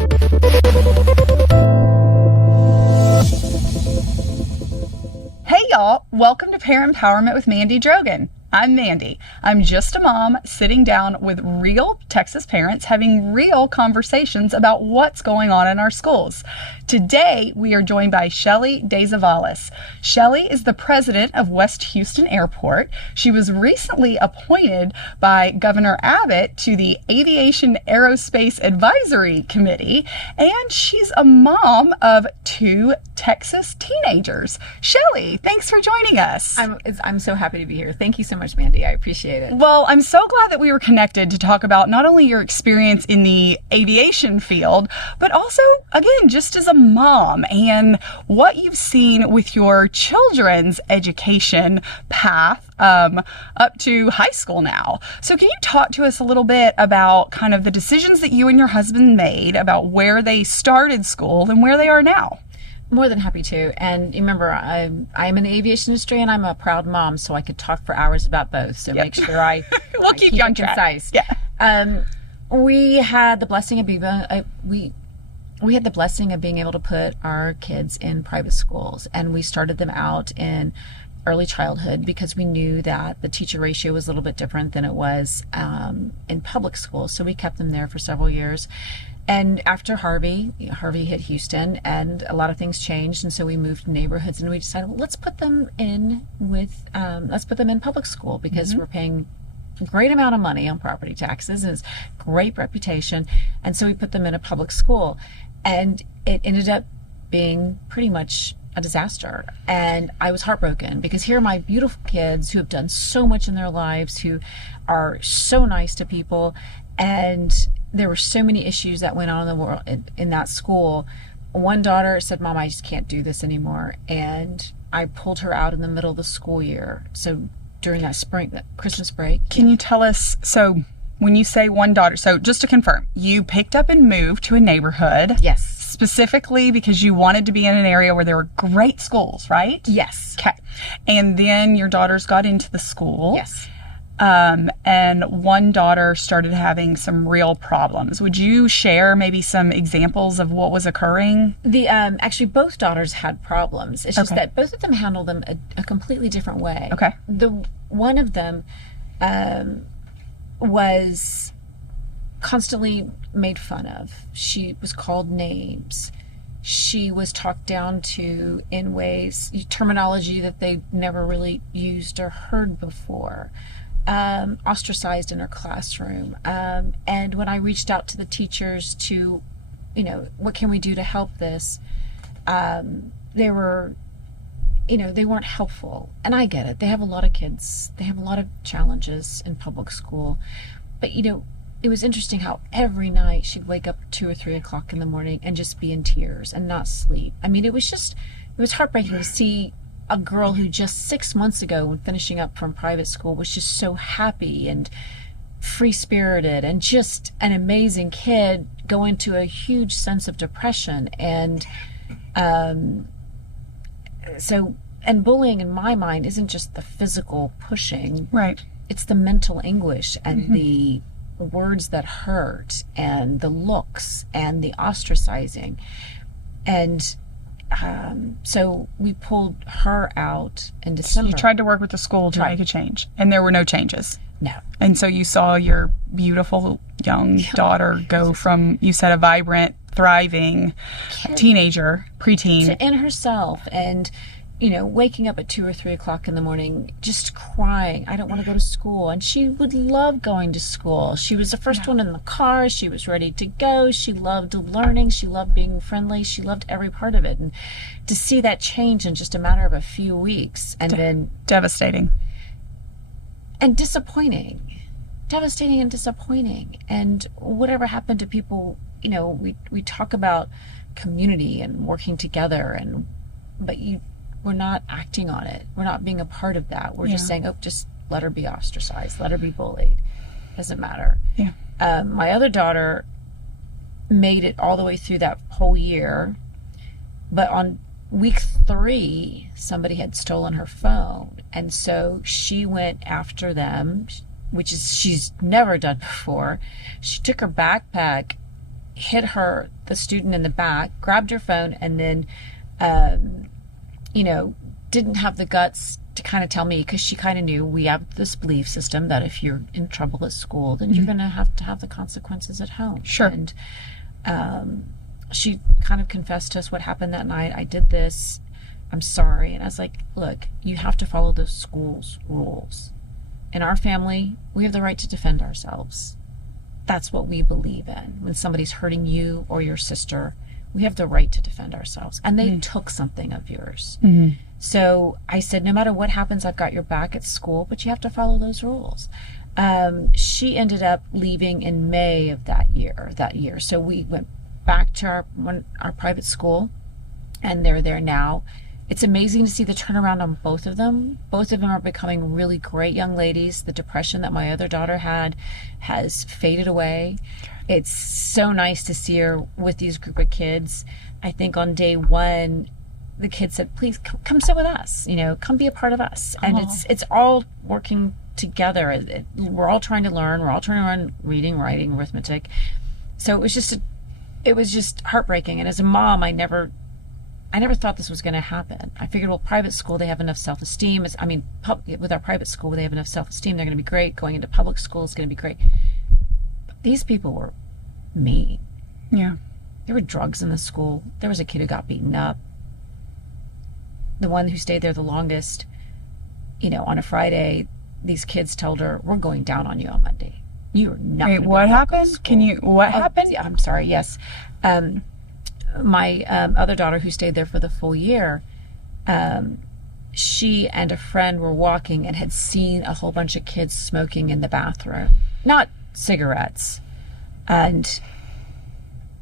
Hey y'all, welcome to Parent Empowerment with Mandy Drogin. I'm Mandy. I'm just a mom sitting down with real Texas parents having real conversations about what's going on in our schools. Today, we are joined by Shelly deZevallos. Shelly is the president of West Houston Airport. She was recently appointed by Governor Abbott to the Aviation Aerospace Advisory Committee, and she's a mom of 2 Texas teenagers. Shelly, thanks for joining us. I'm so happy to be here. Thank you so much, Mandy. I appreciate it. Well, I'm so glad that we were connected to talk about not only your experience in the aviation field, but also, again, just as a mom and what you've seen with your children's education path up to high school now. So can you talk to us a little bit about kind of the decisions that you and your husband made about where they started school and where they are now? More than happy to. And remember, I'm in the aviation industry and I'm a proud mom, so I could talk for hours about both. So make sure we'll keep you on track. Concise. Yeah. We had the blessing of being we had the blessing of being able to put our kids in private schools, and we started them out in early childhood because we knew that the teacher ratio was a little bit different than it was in public schools. So we kept them there for several years. And after Harvey hit Houston, and a lot of things changed, and so we moved neighborhoods, and we decided, well, let's put them in public school because we're paying a great amount of money on property taxes, and it's great reputation, and so we put them in a public school, and it ended up being pretty much a disaster. And I was heartbroken because here are my beautiful kids who have done so much in their lives, who are so nice to people, and there were so many issues that went on in the world in that school. One daughter said, "Mom, I just can't do this anymore," and I pulled her out in the middle of the school year. So during that Christmas break. Can you tell us, so when you say one daughter, so just to confirm, you picked up and moved to a neighborhood? Yes. Specifically because you wanted to be in an area where there were great schools, right? Yes. Okay. And then your daughters got into the school. Yes. And one daughter started having some real problems. Would you share maybe some examples of what was occurring? Actually, both daughters had problems. It's just that both of them handled them a completely different way. Okay. One of them was constantly made fun of. She was called names. She was talked down to in ways, terminology that they never really used or heard before. Ostracized in her classroom. And when I reached out to the teachers to, what can we do to help this? They were, they weren't helpful. And I get it. They have a lot of kids. They have a lot of challenges in public school. But, it was interesting how every night she'd wake up at 2 or 3 o'clock in the morning and just be in tears and not sleep. I mean, it was heartbreaking to see a girl who just 6 months ago, when finishing up from private school, was just so happy and free-spirited and just an amazing kid go into a huge sense of depression. And and bullying in my mind isn't just the physical pushing. Right. It's the mental anguish and the words that hurt and the looks and the ostracizing. And so we pulled her out in December. So you tried to work with the school to make a change, and there were no changes. No. And so you saw your beautiful young daughter go from, you said, a vibrant, thriving teenager, preteen, in herself, and waking up at 2 or 3 o'clock in the morning, just crying, "I don't want to go to school." And she would love going to school. She was the first one in the car. She was ready to go. She loved learning. She loved being friendly. She loved every part of it. And to see that change in just a matter of a few weeks, and then devastating and disappointing. Devastating and disappointing. And whatever happened to people, we talk about community and working together, but we're not acting on it. We're not being a part of that. We're just saying, just let her be ostracized. Let her be bullied. Doesn't matter. Yeah. My other daughter made it all the way through that whole year. But on week 3, somebody had stolen her phone. And so she went after them, which is she's never done before. She took her backpack hit her, the student in the back, grabbed her phone, and then, didn't have the guts to kind of tell me, because she kind of knew we have this belief system that if you're in trouble at school, then you're going to have the consequences at home. Sure. And she kind of confessed to us what happened that night. I did this. I'm sorry. And I was like, look, you have to follow the school's rules. In our family, we have the right to defend ourselves. That's what we believe in. When somebody's hurting you or your sister, we have the right to defend ourselves. And they took something of yours. Mm-hmm. So I said, no matter what happens, I've got your back at school, but you have to follow those rules. She ended up leaving in May of that year. So we went back to our private school, and they're there now. It's amazing to see the turnaround on both of them. Both of them are becoming really great young ladies. The depression that my other daughter had has faded away. It's so nice to see her with these group of kids. I think on day one, the kids said, please come sit with us, come be a part of us. And it's all working together. We're all trying to learn. We're all trying to learn reading, writing, arithmetic. So it was just heartbreaking. And as a mom, I never thought this was going to happen. I figured, well, private school, they have enough self-esteem. With our private school, they have enough self-esteem. They're going to be great. Going into public school is going to be great. But these people were mean. Yeah. There were drugs in the school. There was a kid who got beaten up. The one who stayed there the longest, on a Friday, these kids told her, we're going down on you on Monday. You're not. Wait, what happened? What happened? Yeah, I'm sorry. Yes. My other daughter, who stayed there for the full year, she and a friend were walking and had seen a whole bunch of kids smoking in the bathroom. Not cigarettes. And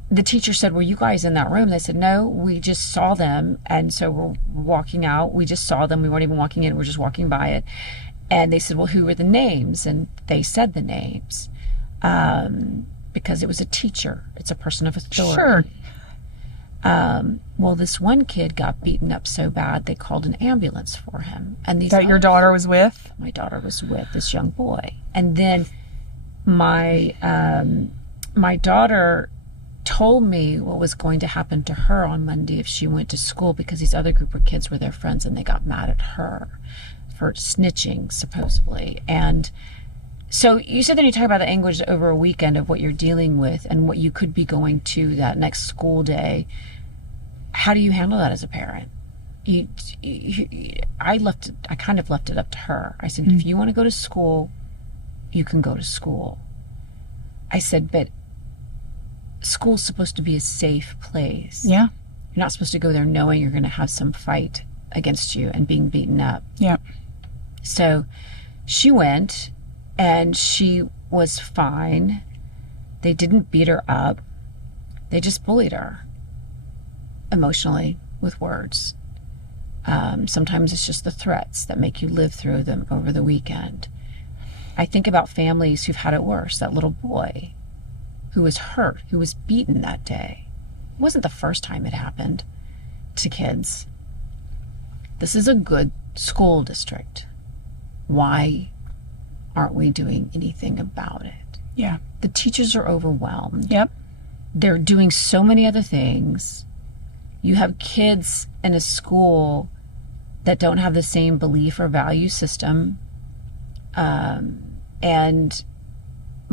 the teacher said, were you guys in that room? They said, no, we just saw them. And so we're walking out. We just saw them. We weren't even walking in. We're just walking by it. And they said, well, who were the names? And they said the names because it was a teacher. It's a person of authority. Sure. Well, this one kid got beaten up so bad they called an ambulance for him. And these That your daughter was with? My daughter was with this young boy. And then my daughter told me what was going to happen to her on Monday if she went to school, because these other group of kids were their friends and they got mad at her for snitching, supposedly. And so you said that you talk about the anguish over a weekend of what you're dealing with and what you could be going to that next school day. How do you handle that as a parent? I kind of left it up to her. I said, if you want to go to school, you can go to school. I said, but school's supposed to be a safe place. Yeah. You're not supposed to go there knowing you're going to have some fight against you and being beaten up. Yeah. So she went, and she was fine. They didn't beat her up. They just bullied her emotionally with words. Sometimes it's just the threats that make you live through them over the weekend. I think about families who've had it worse. That little boy who was hurt, who was beaten that day. It wasn't the first time it happened to kids. This is a good school district. Why aren't we doing anything about it? Yeah. The teachers are overwhelmed. Yep. They're doing so many other things. You have kids in a school that don't have the same belief or value system, and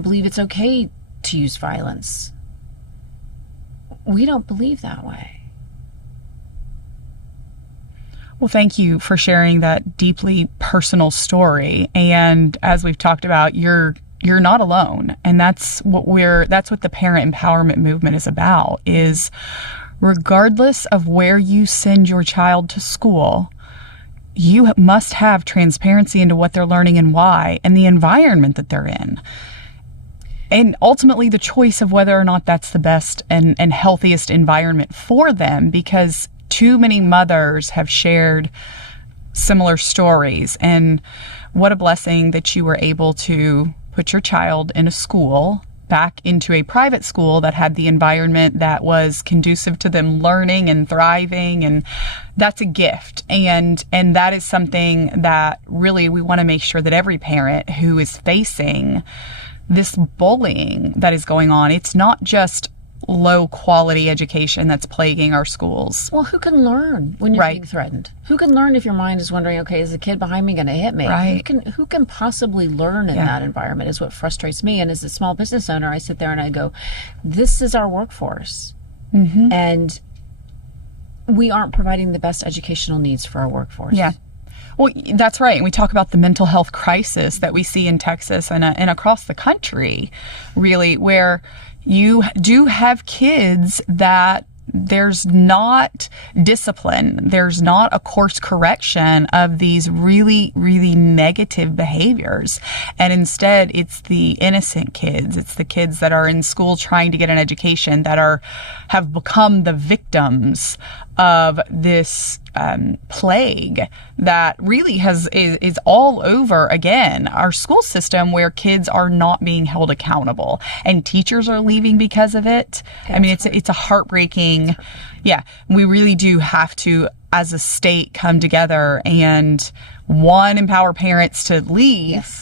believe it's okay to use violence. We don't believe that way. Well, thank you for sharing that deeply personal story. And as we've talked about, you're not alone. And that's what the parent empowerment movement is about, is regardless of where you send your child to school, you must have transparency into what they're learning and why, and the environment that they're in. And ultimately the choice of whether or not that's the best and healthiest environment for them, because too many mothers have shared similar stories. And what a blessing that you were able to put your child in a school, back into a private school that had the environment that was conducive to them learning and thriving. And that's a gift. And that is something that really we want to make sure that every parent who is facing this bullying that is going on, it's not just low quality education that's plaguing our schools. Well, who can learn when you're Right. being threatened? Who can learn if your mind is wondering, okay, is the kid behind me going to hit me? Right. Who can possibly learn in that environment is what frustrates me. And as a small business owner, I sit there and I go, this is our workforce. And we aren't providing the best educational needs for our workforce. Yeah. Well, that's right. And we talk about the mental health crisis that we see in Texas and across the country, really, where you do have kids that there's not discipline. There's not a course correction of these really, really negative behaviors. And instead, it's the innocent kids. It's the kids that are in school trying to get an education that have become the victims of this plague that really is all over, again, our school system, where kids are not being held accountable and teachers are leaving because of it. I mean, it's a heartbreaking. Yeah, we really do have to, as a state, come together and empower parents to leave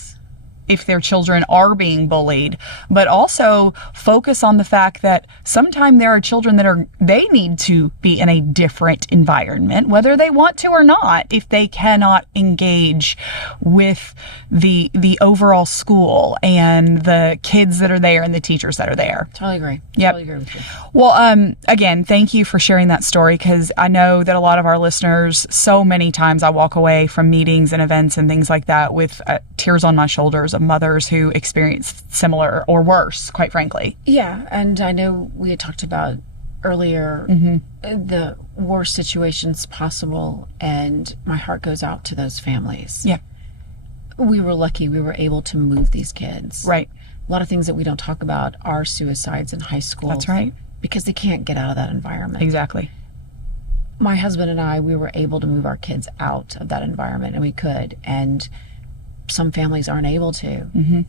if their children are being bullied, but also focus on the fact that sometimes there are children they need to be in a different environment, whether they want to or not, if they cannot engage with the overall school and the kids that are there and the teachers that are there. Totally agree. Yep. Totally agree with you. Well, again, thank you for sharing that story, because I know that a lot of our listeners, so many times I walk away from meetings and events and things like that with tears on my shoulders of mothers who experienced similar or worse, quite frankly. Yeah, and I know we had talked about earlier the worst situations possible, and my heart goes out to those families. Yeah. We were lucky we were able to move these kids. Right. A lot of things that we don't talk about are suicides in high school. That's right. Because they can't get out of that environment. Exactly. My husband and I, we were able to move our kids out of that environment, and we could. And some families aren't able to.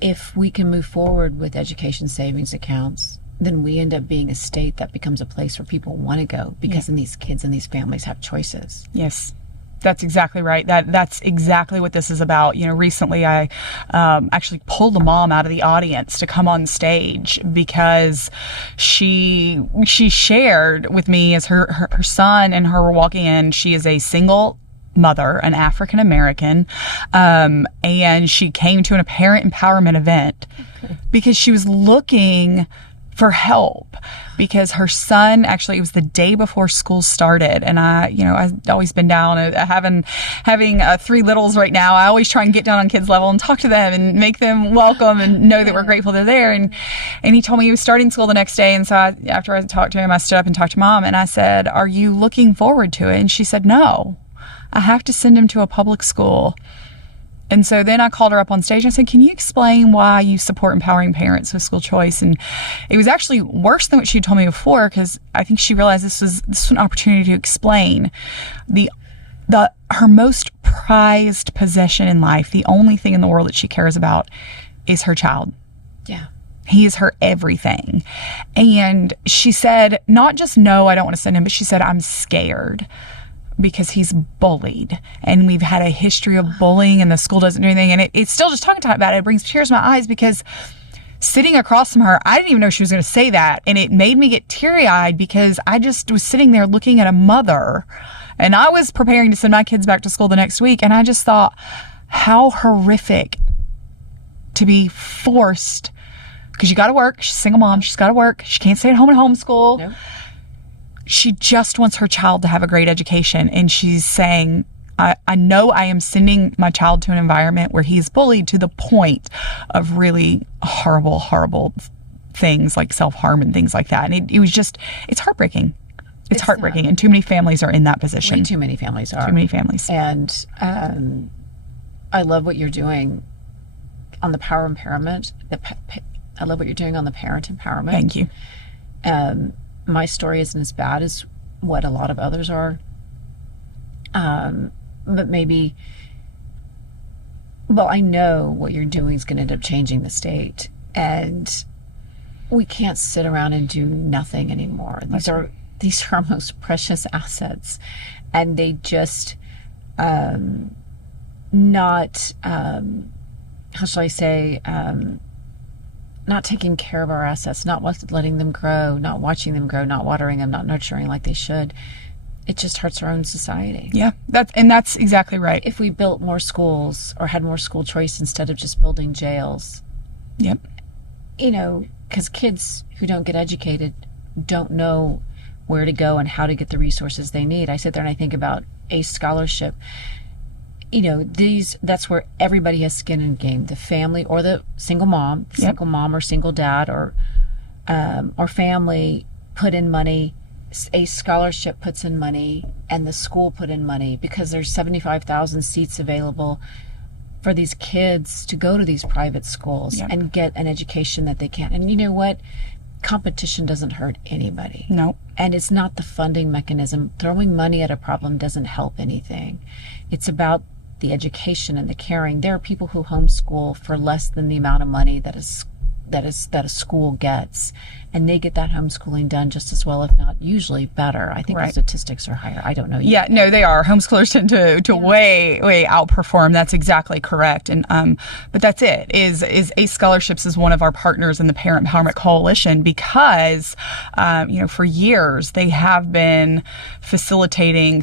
If we can move forward with education savings accounts, then we end up being a state that becomes a place where people want to go, because then these kids and these families have choices. Yes. That's exactly right. That's exactly what this is about. You know, recently I actually pulled a mom out of the audience to come on stage because she shared with me, as her son and her were walking in. She is a single mother, an African American, and she came to a parent empowerment event because she was looking for help, because her son, actually, it was the day before school started, and I've always been down having 3 littles right now. I always try and get down on kids' level and talk to them and make them welcome and know that we're grateful they're there. And he told me he was starting school the next day, and so after I talked to him, I stood up and talked to Mom, and I said, "Are you looking forward to it?" And she said, "No, I have to send him to a public school." And so then I called her up on stage and I said, "Can you explain why you support empowering parents with school choice?" And it was actually worse than what she had told me before, because I think she realized this was an opportunity to explain her most prized possession in life, the only thing in the world that she cares about, is her child. Yeah. He is her everything. And she said, not just, "No, I don't want to send him," but she said, "I'm scared because he's bullied, and we've had a history of bullying, and the school doesn't do anything." And it's still, just talking about it, it brings tears to my eyes, because sitting across from her, I didn't even know she was going to say that. And it made me get teary-eyed, because I just was sitting there looking at a mother, and I was preparing to send my kids back to school the next week. And I just thought, how horrific to be forced, because you got to work. She's a single mom. She's got to work. She can't stay at home and homeschool. Nope. She just wants her child to have a great education. And she's saying, I know I am sending my child to an environment where he is bullied to the point of really horrible, horrible things like self-harm and things like that. And it was just, it's heartbreaking. It's heartbreaking. And too many families are in that position. Way too many families are. Too many families. And I love what you're doing on the power empowerment. I love what you're doing on the parent empowerment. Thank you. My story isn't as bad as what a lot of others are. But maybe, well, I know what you're doing is going to end up changing the state, and we can't sit around and do nothing anymore. These are our most precious assets, and they just not, how shall I say, not taking care of our assets, not letting them grow, not watching them grow, not watering them, not nurturing like they should, it just hurts our own society. Yeah, that's exactly right. If we built more schools or had more school choice instead of just building jails. Yep. You know, because kids who don't get educated don't know where to go and how to get the resources they need. I sit there and I think about ACE scholarship. You know, that's where everybody has skin in the game. The family or the single mom, single mom or single dad or family put in money. ACE scholarship puts in money and the school put in money because there's 75,000 seats available for these kids to go to these private schools and get an education that they can. And you know what? Competition doesn't hurt anybody. No. And it's not the funding mechanism. Throwing money at a problem doesn't help anything. It's about the education and the caring. There are people who homeschool for less than the amount of money that a school gets, and they get that homeschooling done just as well, if not usually better. I think the statistics are higher. I don't know. Yeah, no, they are. Homeschoolers tend to way outperform. That's exactly correct. And but that's it. Is ACE Scholarships is one of our partners in the Parent Empowerment Coalition because for years they have been facilitating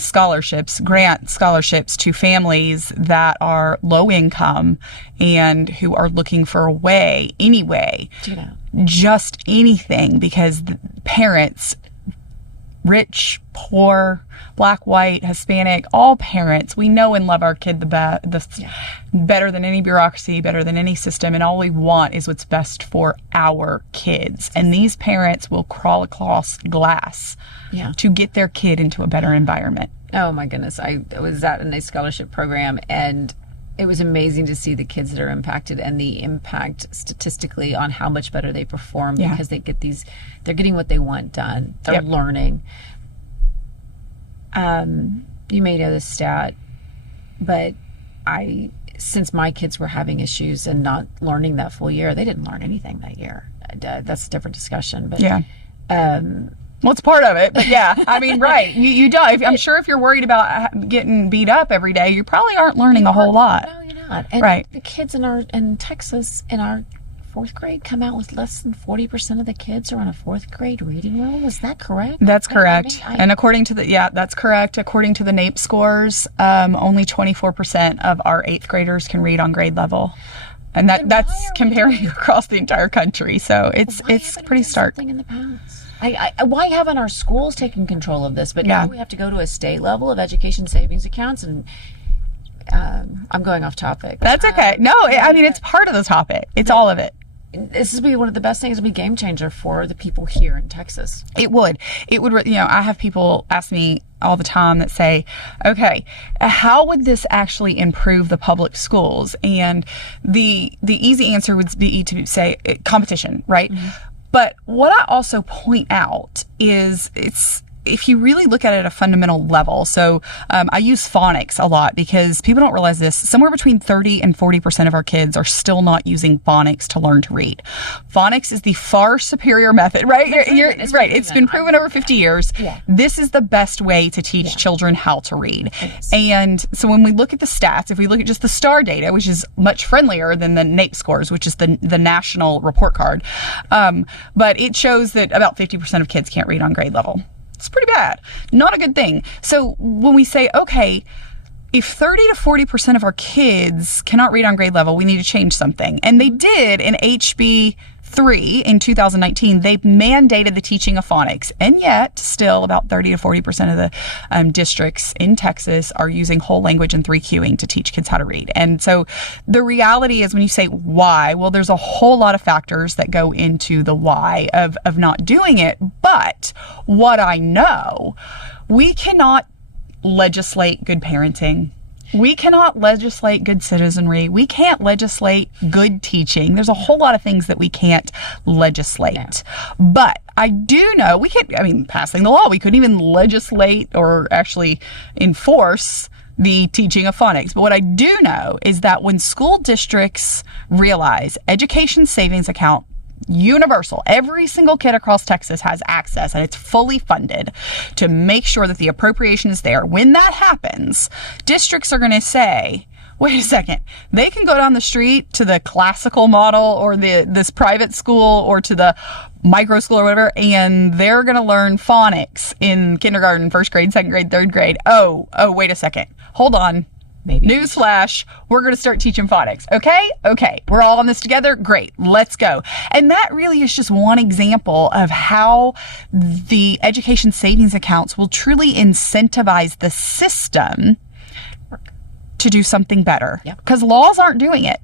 grant scholarships to families that are low income and who are looking for a way, just anything, because the parents, rich, poor, black, white, Hispanic, all parents, we know and love our kid better than any bureaucracy, better than any system, and all we want is what's best for our kids. And these parents will crawl across glass to get their kid into a better environment. Oh my goodness. I was at a scholarship program, and it was amazing to see the kids that are impacted and the impact statistically on how much better they perform because they're getting what they want done. They're learning. You may know this stat, but since my kids were having issues and not learning that full year, they didn't learn anything that year. That's a different discussion, but well, it's part of it, but I mean, right. You don't. I'm sure if you're worried about getting beat up every day, you probably aren't learning a whole lot. No, you're not. And the kids in Texas in our fourth grade come out with less than 40% of the kids are on a fourth grade reading level. Is that correct? That's correct. And according to that's correct. According to the NAEP scores, only 24% of our eighth graders can read on grade level. And that's comparing across the entire country. So it's pretty stark. In the past? Why haven't our schools taken control of this? But now we have to go to a state level of education savings accounts, and I'm going off topic. That's okay. No, I mean, it's part of the topic. It's all of it. This would be one of the best things. It would be a game changer for the people here in Texas. It would. I have people ask me all the time that say, okay, how would this actually improve the public schools? And the easy answer would be to say competition, right? Mm-hmm. But what I also point out is if you really look at it at a fundamental level, so I use phonics a lot because people don't realize this. Somewhere between 30 and 40% of our kids are still not using phonics to learn to read. Phonics is the far superior method, right? It's right. It's been proven over 50 years. Yeah. This is the best way to teach children how to read. And so when we look at the stats, if we look at just the STAR data, which is much friendlier than the NAEP scores, which is the national report card, but it shows that about 50% of kids can't read on grade level. It's pretty bad. Not a good thing. So when we say, okay, if 30 to 40% of our kids cannot read on grade level, we need to change something. And they did in HB 3 in 2019. They mandated the teaching of phonics. And yet still about 30 to 40% of the districts in Texas are using whole language and 3Qing to teach kids how to read. And so the reality is when you say why, well, there's a whole lot of factors that go into the why of not doing it. But what I know, we cannot legislate good parenting. We cannot legislate good citizenry. We can't legislate good teaching. There's a whole lot of things that we can't legislate. Yeah. But I do know passing the law, we couldn't even legislate or actually enforce the teaching of phonics. But what I do know is that when school districts realize education savings account universal, every single kid across Texas has access and it's fully funded to make sure that the appropriation is there. When that happens, districts are going to say, wait a second, they can go down the street to the classical model or this private school or to the micro school or whatever, and they're going to learn phonics in kindergarten, first grade, second grade, third grade. Oh, wait a second. Hold on. Maybe. Newsflash, we're going to start teaching phonics. Okay. We're all on this together. Great. Let's go. And that really is just one example of how the education savings accounts will truly incentivize the system to do something better, because laws aren't doing it.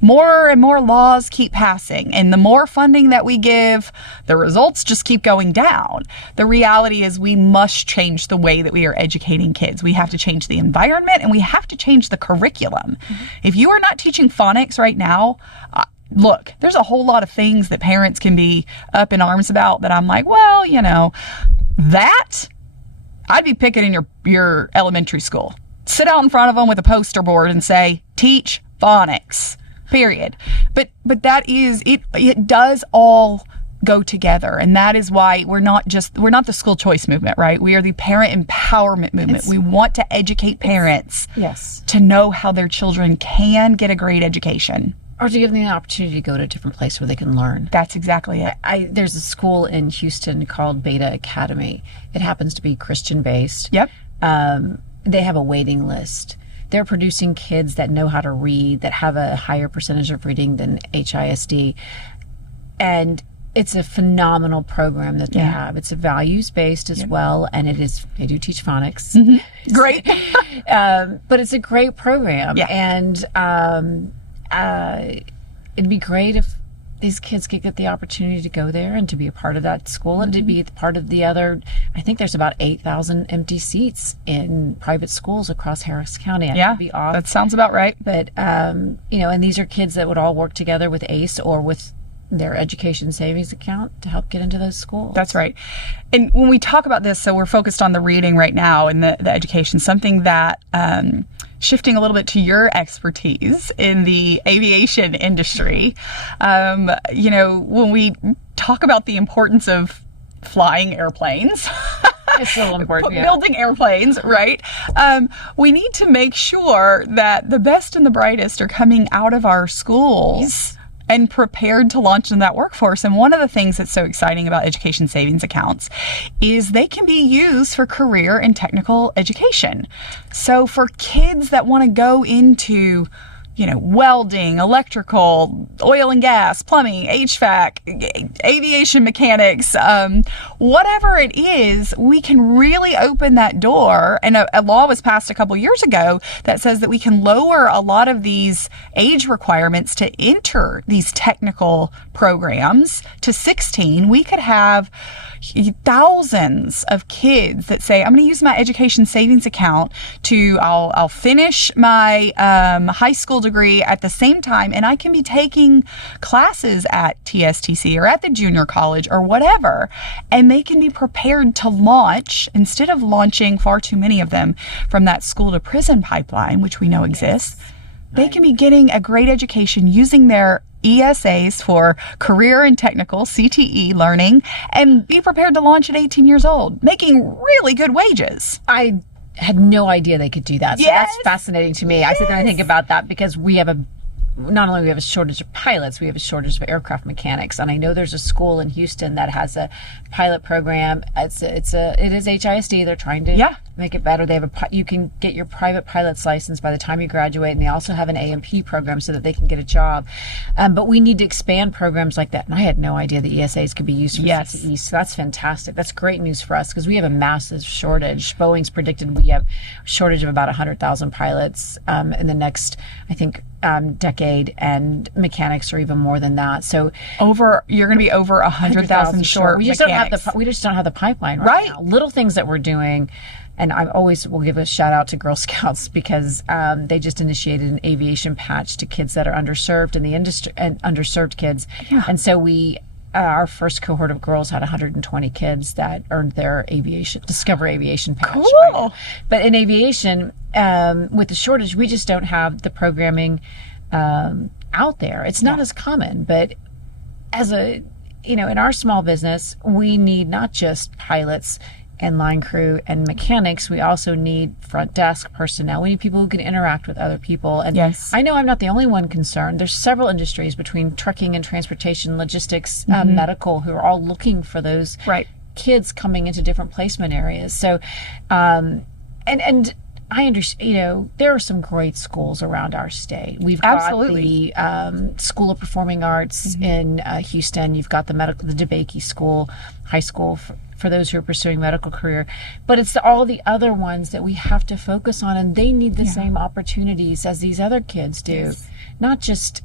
More and more laws keep passing, and the more funding that we give, the results just keep going down. The reality is we must change the way that we are educating kids. We have to change the environment, and we have to change the curriculum. If you are not teaching phonics right now, look, there's a whole lot of things that parents can be up in arms about that I'm like, well, that I'd be picking in your elementary school. Sit out in front of them with a poster board and say, teach phonics, period. But that is, it does all go together. And that is why we're not the school choice movement, right? We are the parent empowerment movement. We want to educate parents to know how their children can get a great education. Or to give them the opportunity to go to a different place where they can learn. That's exactly it. There's a school in Houston called Beta Academy. It happens to be Christian-based. Yep. They have a waiting list. They're producing kids that know how to read, that have a higher percentage of reading than HISD. And it's a phenomenal program that they have. It's a values-based as well, and they do teach phonics. Great. But it's a great program. And it'd be great if these kids could get the opportunity to go there and to be a part of that school and to be part of the other. I think there's about 8,000 empty seats in private schools across Harris County. That sounds about right. But, and these are kids that would all work together with ACE or with their education savings account to help get into those schools. That's right. And when we talk about this, so we're focused on the reading right now and the education, something that, shifting a little bit to your expertise in the aviation industry, when we talk about the importance of flying airplanes, it's so important, building airplanes, right? We need to make sure that the best and the brightest are coming out of our schools and prepared to launch in that workforce. And one of the things that's so exciting about education savings accounts is they can be used for career and technical education. So for kids that want to go into welding, electrical, oil and gas, plumbing, HVAC, aviation mechanics, whatever it is, we can really open that door. And a law was passed a couple years ago that says that we can lower a lot of these age requirements to enter these technical programs to 16. We could have thousands of kids that say, I'm going to use my education savings account I'll finish my high school degree at the same time, and I can be taking classes at TSTC or at the junior college or whatever, and they can be prepared to launch, instead of launching far too many of them from that school to prison pipeline, which we know exists. They can be getting a great education using their ESAs for career and technical CTE learning and be prepared to launch at 18 years old, making really good wages. I had no idea they could do that. So that's fascinating to me. I sit there and think about that because not only do we have a shortage of pilots, we have a shortage of aircraft mechanics. And I know there's a school in Houston that has a pilot program. It is HISD. They're trying to make it better. They have you can get your private pilot's license by the time you graduate, and they also have an AMP program so that they can get a job. But we need to expand programs like that. And I had no idea the ESAs could be used for CTE. So that's fantastic. That's great news for us because we have a massive shortage. Boeing's predicted we have a shortage of about 100,000 pilots in the next, I think, decade, and mechanics are even more than that. So you're going to be over 100,000 short. We just mechanics. we just don't have the pipeline right now. Little things that we're doing, and I always will give a shout out to Girl Scouts because they just initiated an aviation patch to kids that are underserved in the industry and underserved kids, and so we. Our first cohort of girls had 120 kids that earned their Discover Aviation patch. Cool. But in aviation, with the shortage, we just don't have the programming out there. It's not as common, but in our small business, we need not just pilots and line crew and mechanics, we also need front desk personnel. We need people who can interact with other people. And Yes. I know I'm not the only one concerned. There's several industries between trucking and transportation, logistics, medical, who are all looking for those Right. kids coming into different placement areas. So, and I understand, there are some great schools around our state. We've got Absolutely. the School of Performing Arts in Houston. You've got the DeBakey School, high school for those who are pursuing medical career. But it's all the other ones that we have to focus on, and they need the same opportunities as these other kids do. Yes. Not just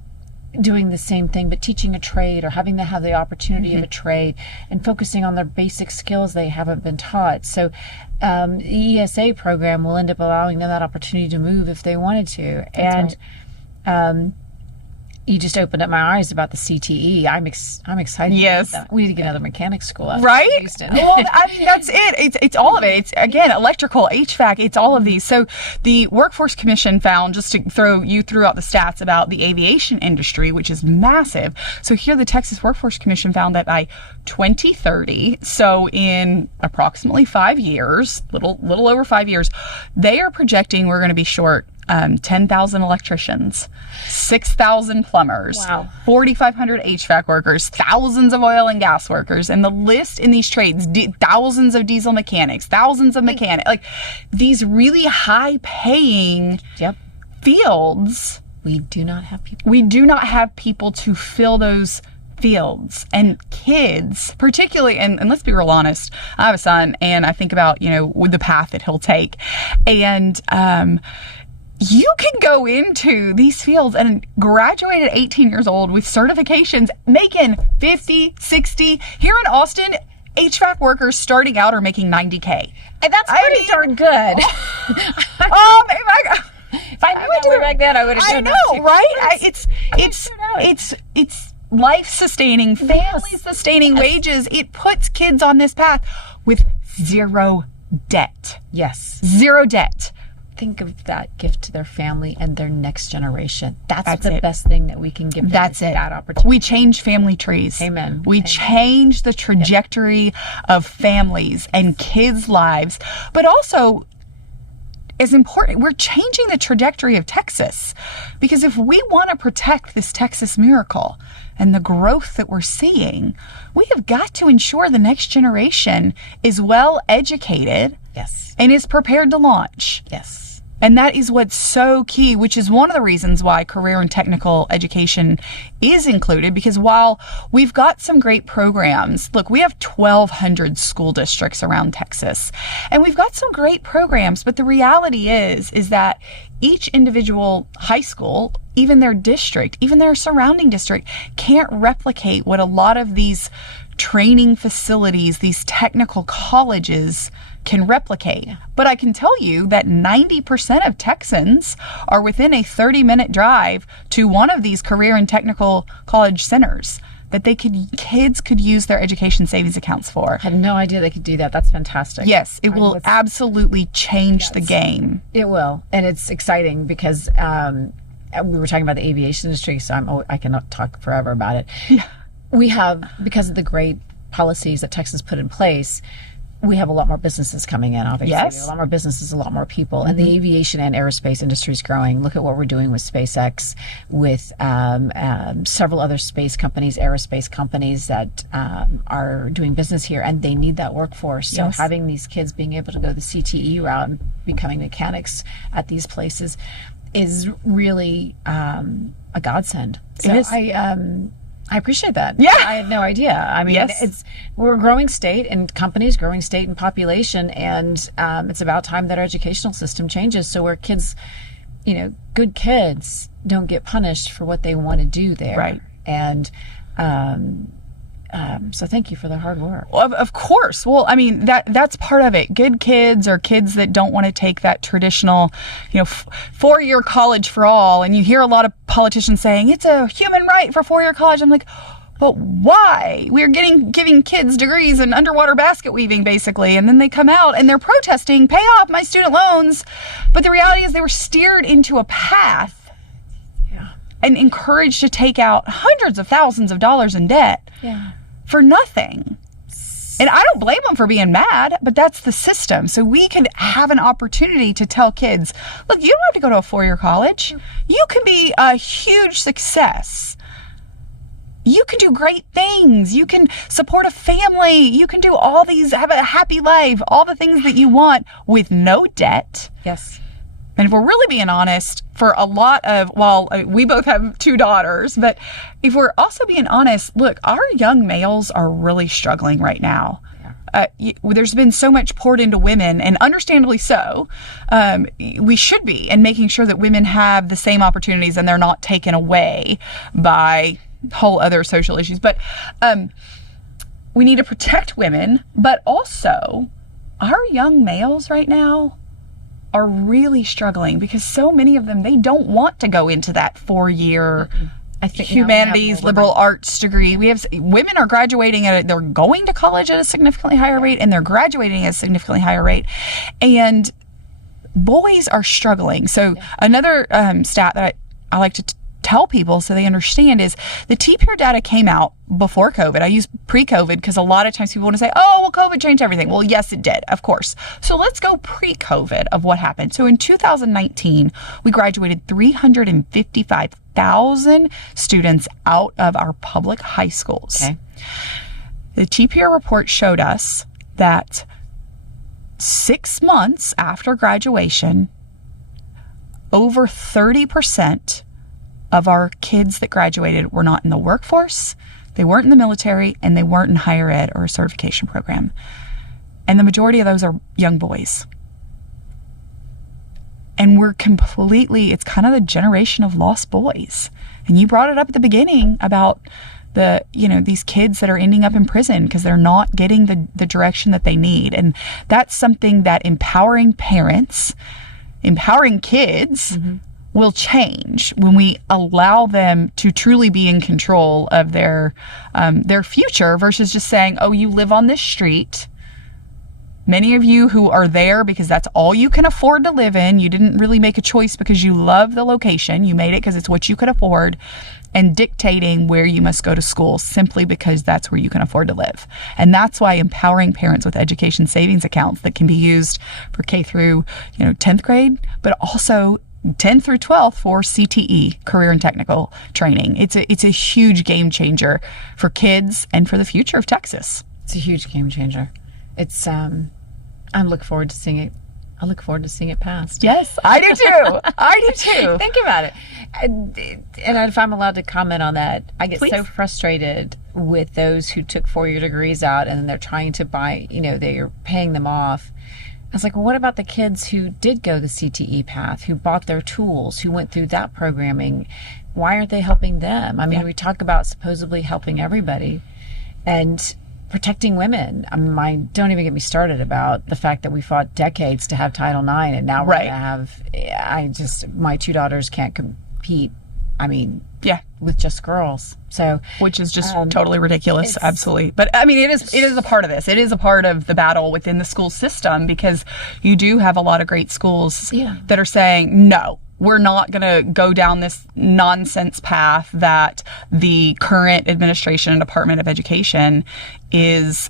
doing the same thing, but teaching a trade or having to have the opportunity of a trade and focusing on their basic skills they haven't been taught. So the ESA program will end up allowing them that opportunity to move if they wanted to. That's And you just opened up my eyes about the CTE. I'm excited. Yes. About that. We need to get another mechanics school out Right? in Houston. Well, that's it. It's all of it. It's, again, electrical, HVAC, it's all of these. So the Workforce Commission found, just to threw out the stats about the aviation industry, which is massive. So here the Texas Workforce Commission found that by 2030, so in approximately 5 years, little over 5 years, they are projecting we're going to be short 10,000 electricians, 6,000 plumbers, Wow. 4,500 HVAC workers, thousands of oil and gas workers, and the list in these trades, thousands of diesel mechanics, thousands of mechanics, like these really high-paying Yep. fields. We do not have people. We do not have people to fill those fields, and kids particularly, and let's be real honest, I have a son and I think about, with the path that he'll take, and you can go into these fields and graduate at 18 years old with certifications making 50, 60. Here in Austin, HVAC workers starting out are making 90K. And that's pretty darn good. If I knew that way back then, I would have done that I know, too. right? It's life-sustaining, family-sustaining wages. It puts kids on this path with zero debt. Yes. Zero debt. Think of that gift to their family and their next generation. That's the it. best thing that we can give them. That's is it. That opportunity. We change family trees. Amen. We change the trajectory of families and kids' lives, but also, is important, we're changing the trajectory of Texas, because if we want to protect this Texas miracle and the growth that we're seeing, we have got to ensure the next generation is well educated Yes. and is prepared to launch. Yes. And that is what's so key, which is one of the reasons why career and technical education is included, because while we've got some great programs, look, we have 1,200 school districts around Texas, and we've got some great programs, but the reality is that each individual high school, even their district, even their surrounding district, can't replicate what a lot of these training facilities, these technical colleges can replicate. But I can tell you that 90% of Texans are within a 30-minute drive to one of these career and technical college centers that kids could use their education savings accounts for. I had no idea they could do that. That's fantastic. Yes, it will absolutely change the game. It will. And it's exciting because we were talking about the aviation industry, so I cannot talk forever about it. Yeah. We have, because of the great policies that Texas put in place, we have a lot more businesses coming in, obviously. Yes. A lot more businesses, a lot more people. And the aviation and aerospace industry is growing. Look at what we're doing with SpaceX, with several other space companies, aerospace companies that are doing business here, and they need that workforce. So having these kids being able to go the CTE route and becoming mechanics at these places is really a godsend. So It is. I appreciate that. Yeah. I had no idea. I mean, we're a growing state, and companies growing state and population, and it's about time that our educational system changes so where kids, good kids don't get punished for what they want to do there. Right. And so thank you for the hard work. Of course. Well, I mean, that's part of it. Good kids are kids that don't want to take that traditional, 4-year college for all. And you hear a lot of politicians saying it's a human right for 4-year college. I'm like, but why? We're giving kids degrees in underwater basket weaving, basically. And then they come out and they're protesting, pay off my student loans. But the reality is they were steered into a path and encouraged to take out hundreds of thousands of dollars in debt. Yeah. For nothing. And I don't blame them for being mad, but that's the system. So we can have an opportunity to tell kids, look, you don't have to go to a 4-year college. You can be a huge success. You can do great things. You can support a family. You can do all these, have a happy life, all the things that you want with no debt. Yes. And if we're really being honest, for a lot of, well, we both have 2 daughters, but if we're also being honest, look, our young males are really struggling right now. There's been so much poured into women, and understandably so. We should be, and making sure that women have the same opportunities and they're not taken away by whole other social issues. But we need to protect women, but also our young males right now are really struggling because so many of them, they don't want to go into that 4-year humanities, liberal arts degree. We have women are graduating they're going to college at a significantly higher rate, and they're graduating at a significantly higher rate. And boys are struggling. So another stat that I like to tell people so they understand is the TPER data came out before COVID. I use pre-COVID because a lot of times people want to say, oh, well, COVID changed everything. Well, yes, it did, of course. So let's go pre-COVID of what happened. So in 2019, we graduated 355,000 students out of our public high schools. Okay. The TPER report showed us that 6 months after graduation, over 30% of our kids that graduated were not in the workforce, they weren't in the military, and they weren't in higher ed or a certification program. And the majority of those are young boys. And we're completely, it's kind of the generation of lost boys. And you brought it up at the beginning about these kids that are ending up in prison because they're not getting the direction that they need. And that's something that empowering parents, empowering kids, will change when we allow them to truly be in control of their future versus just saying, oh, you live on this street. Many of you who are there because that's all you can afford to live in, you didn't really make a choice because you love the location. You made it because it's what you could afford, and dictating where you must go to school simply because that's where you can afford to live. And that's why empowering parents with education savings accounts that can be used for K through 10th grade, but also 10th through 12th for CTE, career and technical training. It's a huge game changer for kids and for the future of Texas. It's a huge game changer. It's I look forward to seeing it. I look forward to seeing it passed. Yes, I do too. I do too. Think about it. And if I'm allowed to comment on that, I get so frustrated with those who took 4-year degrees out and they're trying to buy, they're paying them off. I was like, well, what about the kids who did go the CTE path, who bought their tools, who went through that programming? Why aren't they helping them? I mean, we talk about supposedly helping everybody and protecting women. Don't even get me started about the fact that we fought decades to have Title IX, and now we're going to have, my 2 daughters can't compete. With just girls. So, which is just totally ridiculous. Absolutely. But it is a part of this. It is a part of the battle within the school system because you do have a lot of great schools that are saying, no, we're not going to go down this nonsense path that the current administration and Department of Education is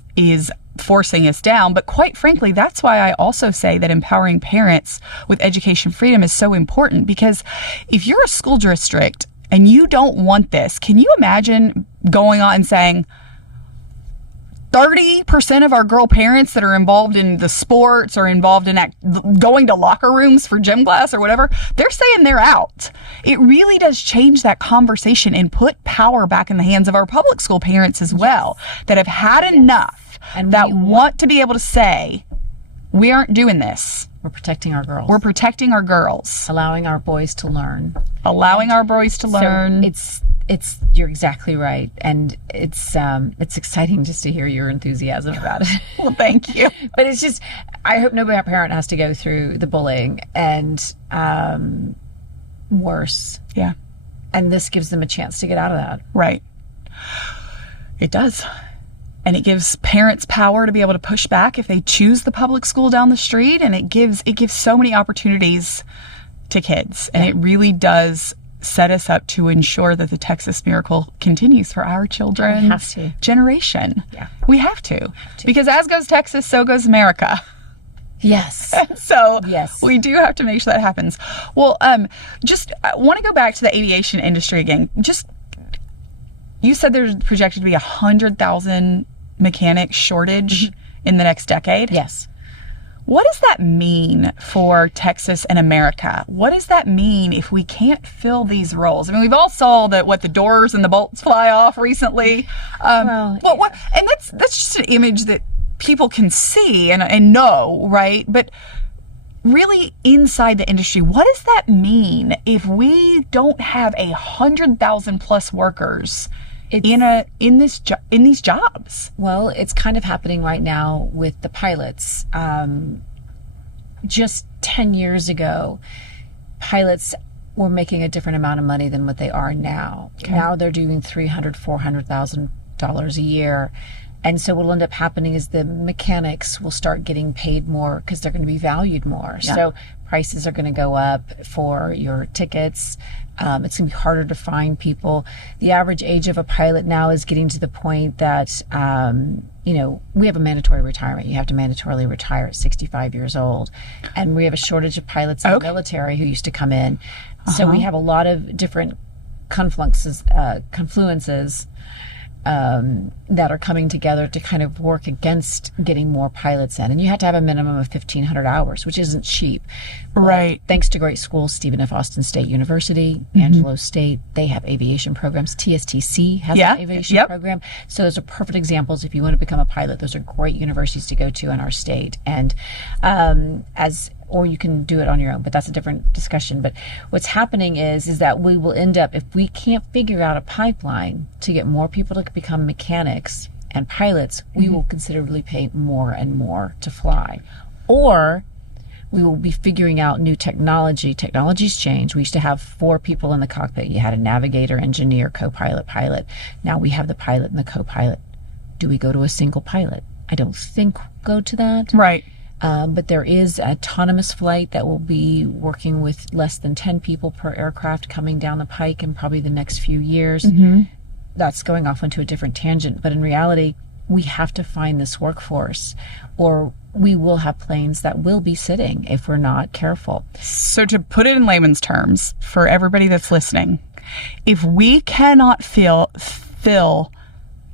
forcing us down. But quite frankly, that's why I also say that empowering parents with education freedom is so important, because if you're a school district and you don't want this, can you imagine going on and saying 30% of our girl parents that are involved in the sports or involved in going to locker rooms for gym class or whatever, they're saying they're out. It really does change that conversation and put power back in the hands of our public school parents as well, that have had enough and that want to be able to say, we aren't doing this. We're protecting our girls. We're protecting our girls. Allowing our boys to learn. So you're exactly right. And it's exciting just to hear your enthusiasm about it. Well, thank you. But it's just, I hope no parent has to go through the bullying and worse. Yeah. And this gives them a chance to get out of that. Right. It does. And it gives parents power to be able to push back if they choose the public school down the street. And it gives so many opportunities to kids. And it really does set us up to ensure that the Texas miracle continues for our children's generation. Yeah. We have to. Because as goes Texas, so goes America. Yes. So yes, we do have to make sure that happens. Well, I want to go back to the aviation industry again. You said there's projected to be 100,000 mechanic shortage in the next decade. Yes. What does that mean for Texas and America? What does that mean if we can't fill these roles? I mean, we've all saw the doors and the bolts fly off recently. And that's just an image that people can see and know, right? But really inside the industry, what does that mean if we don't have 100,000 plus workers in these jobs? Well, it's kind of happening right now with the pilots. Just 10 years ago, pilots were making a different amount of money than what they are now. Okay. Now they're doing $300,000, $400,000 a year. And so what will end up happening is the mechanics will start getting paid more because they're going to be valued more. Yeah. So prices are going to go up for your tickets. It's going to be harder to find people. The average age of a pilot now is getting to the point that, we have a mandatory retirement. You have to mandatorily retire at 65 years old. And we have a shortage of pilots in the military who used to come in. So we have a lot of different confluences that are coming together to kind of work against getting more pilots in. And you have to have a minimum of 1,500 hours, which isn't cheap. Right. Thanks to great schools, Stephen F. Austin State University, Angelo State, they have aviation programs. TSTC has an aviation program. So those are perfect examples. If you want to become a pilot, those are great universities to go to in our state. And or you can do it on your own, but that's a different discussion. But what's happening is that we will end up, if we can't figure out a pipeline to get more people to become mechanics and pilots, we will considerably pay more and more to fly. Or we will be figuring out new technology. Technologies change. We used to have 4 people in the cockpit. You had a navigator, engineer, co-pilot, pilot. Now we have the pilot and the co-pilot. Do we go to a single pilot? I don't think we'll go to that. Right. But there is autonomous flight that will be working with less than 10 people per aircraft coming down the pike in probably the next few years. That's going off onto a different tangent. But in reality, we have to find this workforce, or we will have planes that will be sitting if we're not careful. So to put it in layman's terms, for everybody that's listening, if we cannot fill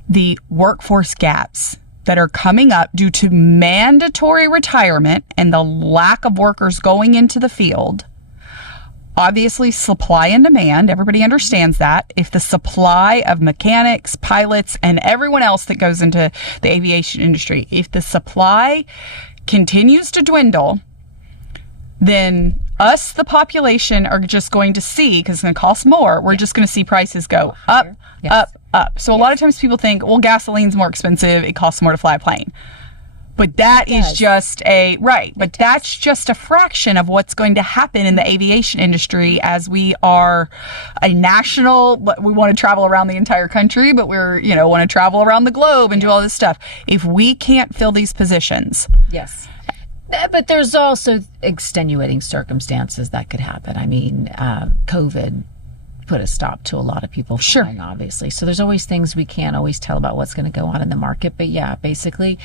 the workforce gaps that are coming up due to mandatory retirement and the lack of workers going into the field, obviously supply and demand, everybody understands that. If the supply of mechanics, pilots, and everyone else that goes into the aviation industry, if the supply continues to dwindle, then us, the population, are just going to see, because it's going to cost more, we're just going to see prices go up, up. So a lot of times people think, well, gasoline's more expensive, it costs more to fly a plane. But that is just that's just a fraction of what's going to happen in the aviation industry, as we are a national, but we want to travel around the entire country, but we're, want to travel around the globe and do all this stuff. If we can't fill these positions. Yes. But there's also extenuating circumstances that could happen. I mean, COVID put a stop to a lot of people flying, obviously. So there's always things we can't always tell about what's going to go on in the market. But yeah, basically,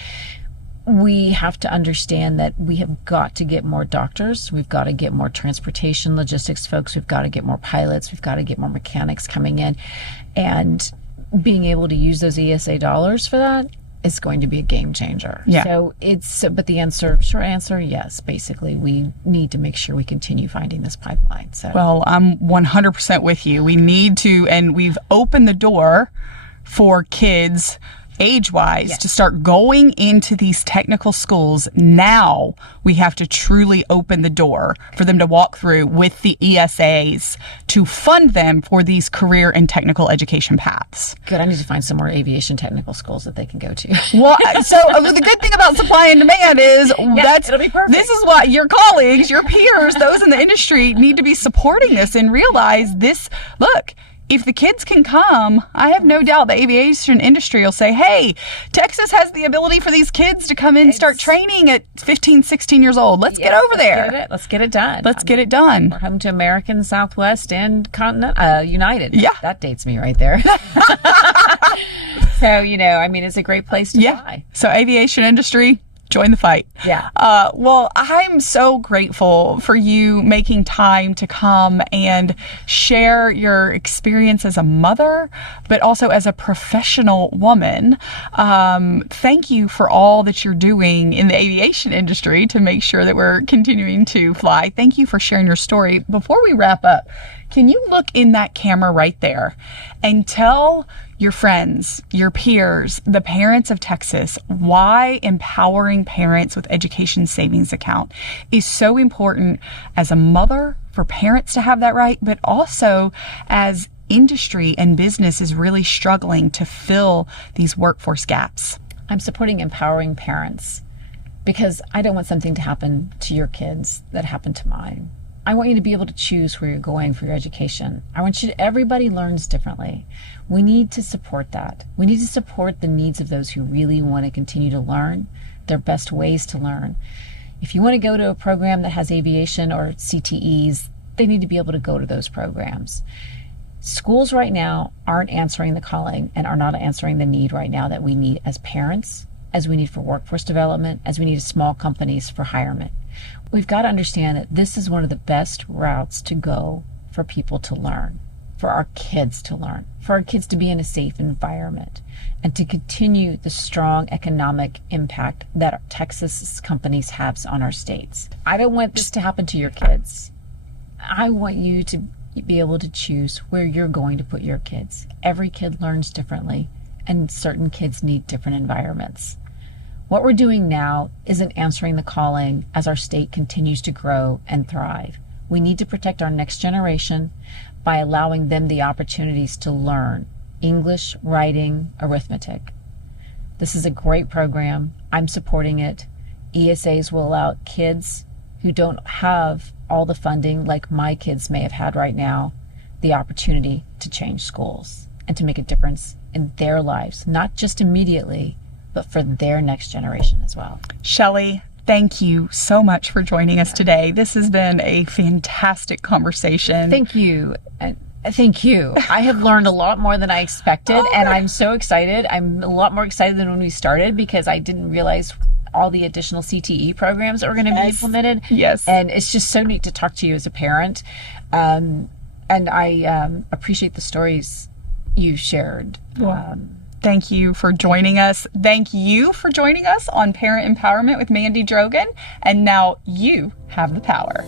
we have to understand that we have got to get more doctors. We've got to get more transportation logistics folks. We've got to get more pilots. We've got to get more mechanics coming in. And being able to use those ESA dollars for that is going to be a game changer. Yeah. So but the short answer, yes. Basically, we need to make sure we continue finding this pipeline. So. Well, I'm 100% with you. We need to, and we've opened the door for kids age-wise to start going into these technical schools. Now we have to truly open the door for them to walk through with the ESAs to fund them for these career and technical education paths. Good. I need to find some more aviation technical schools that they can go to. Well, so the good thing about supply and demand is it'll be perfect. This is why your colleagues, your peers, those in the industry need to be supporting this and realize this. Look, if the kids can come, I have no doubt the aviation industry will say, hey, Texas has the ability for these kids to come in and start training at 15, 16 years old. Let's get over there. Let's get it done. Let's get it done. We're home to American, Southwest, and United. Yeah. That dates me right there. So, I mean, it's a great place to fly. So aviation industry, join the fight. Yeah. Well, I'm so grateful for you making time to come and share your experience as a mother, but also as a professional woman. Thank you for all that you're doing in the aviation industry to make sure that we're continuing to fly. Thank you for sharing your story. Before we wrap up, can you look in that camera right there and tell your friends, your peers, the parents of Texas, why empowering parents with education savings account is so important as a mother for parents to have that right, but also as industry and business is really struggling to fill these workforce gaps? I'm supporting empowering parents because I don't want something to happen to your kids that happened to mine. I want you to be able to choose where you're going for your education. I want you to, everybody learns differently. We need to support that. We need to support the needs of those who really want to continue to learn, their best ways to learn. If you want to go to a program that has aviation or CTEs, they need to be able to go to those programs. Schools right now aren't answering the calling and are not answering the need right now that we need as parents, as we need for workforce development, as we need as small companies for hirement. We've got to understand that this is one of the best routes to go for people to learn, for our kids to learn, for our kids to be in a safe environment, and to continue the strong economic impact that Texas companies have on our states. I don't want this to happen to your kids. I want you to be able to choose where you're going to put your kids. Every kid learns differently, and certain kids need different environments. What we're doing now isn't answering the calling as our state continues to grow and thrive. We need to protect our next generation by allowing them the opportunities to learn English, writing, arithmetic. This is a great program. I'm supporting it. ESAs will allow kids who don't have all the funding like my kids may have had right now, the opportunity to change schools and to make a difference in their lives, not just immediately, but for their next generation as well. Shelly, thank you so much for joining us today. This has been a fantastic conversation. Thank you. Thank you. I have learned a lot more than I expected, and I'm so excited. I'm a lot more excited than when we started because I didn't realize all the additional CTE programs that were going to be implemented. Yes. And it's just so neat to talk to you as a parent. And I appreciate the stories you shared. Thank you for joining us. Thank you for joining us on Parent Empowerment with Mandy Drogin. And now you have the power.